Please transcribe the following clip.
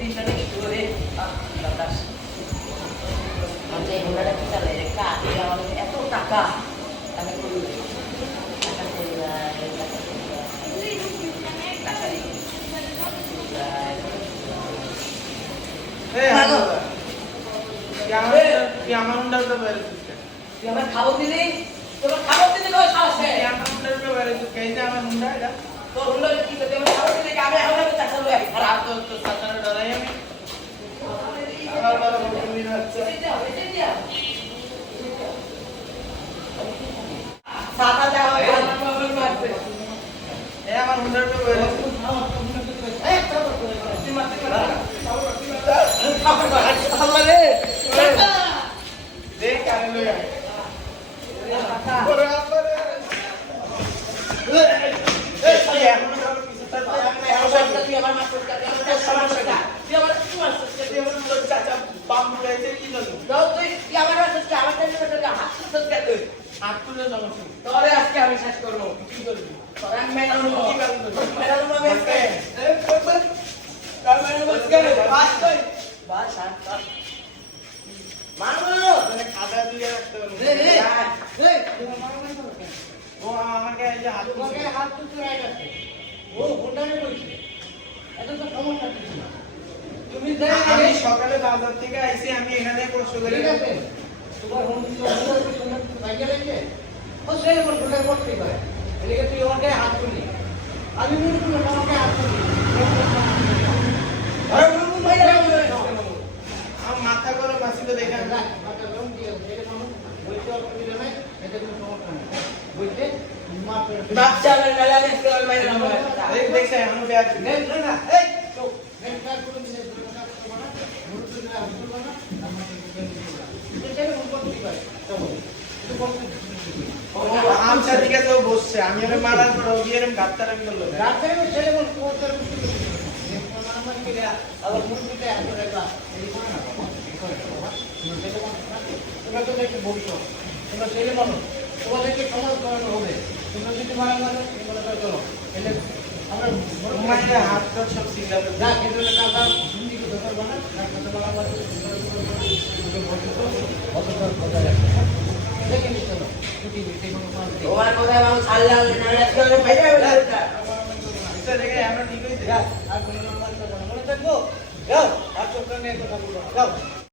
দিনটা নাকি করে বাতাস এই ঘোড়াটা কি চালে আমাদের এত টাকা টাকা করি টাকা করি আমার খাবার দিলি তোমার খাবার দিলে আমার হুন্ডা এটা তোর হুন্ডা কি করতে আমার খাবার দিলে আমি আমার চাচা লই আর তো তো চাচার ডরাই আমি আবার তুমি হচ্ছে সাতা যাও আমার মারছে এ আমার হুন্ডার তো বলে এ তুই মারতে পারছ আল্লাহ রে দেখ কানে লই আয় আমি শেষ করবো কি করবি খাতা দিয়ে রাখতে ও আমাকে হাত তুলতে গেছে ও ঘন্টায় বলছে এত তো সমস্যা কিছু না তুমি আমি সকালে বাজার থেকে আইছি আমি এখানে কষ্ট করে তোমার বাইকে রেখে ও সেই ঘন্টা করতে পারে এদিকে তুই ওকে হাত তুলি আমি মনে করি আমাকে হাত তুলি আরে বলবো ভাই আমার মাথা গরম আসি তো দেখেন না মাথা গরম দিয়ে এটা মানুষ বলতে অসুবিধা নাই এটা কোনো সমস্যা নেই বলতে বাচ্চা মেরে মেলা দেখতে হবে মেরে নাম দেখ দেখছে আমি ব্যাগ নেন না এই তো নেন কার করে দিলে কথা বলবো না মুরুদ দিলে আমি বলবো না আমাকে এটা কোন করতে পারে তো আমসা দিকে তো বসছে আমি ওরে মারার পর ওই এরকম গাত্তারামি করলো গাত্তারামি ছেলে বল কোটার মুশকিল আমার কি রে আবার মুরুদ দিতে এত রাখবা এই কোন না তোমরা তো দেখতে বলছো তোমরা ছেলে বলো তোমাদেরকে সমাজ করানো হবে তোমরা যদি মারা মারো তোমরা তো চলো এলে আমরা ঘুমাইলে হাত তো সব সিগারে যা কেটে কাটা হিন্দি को দরকার বানা না কথা বলা বলে দেখেন চলো ছুটি দিতে কোনো কাজ নেই ওর কোথায় বাবু ছাড়লা না আজকে বাইরে বাইরে এটা দেখে আমরা ঠিক হইছে আর কোনো নাম্বার তো মনে থাকবো যাও আর চোখ নিয়ে কথা বলো যাও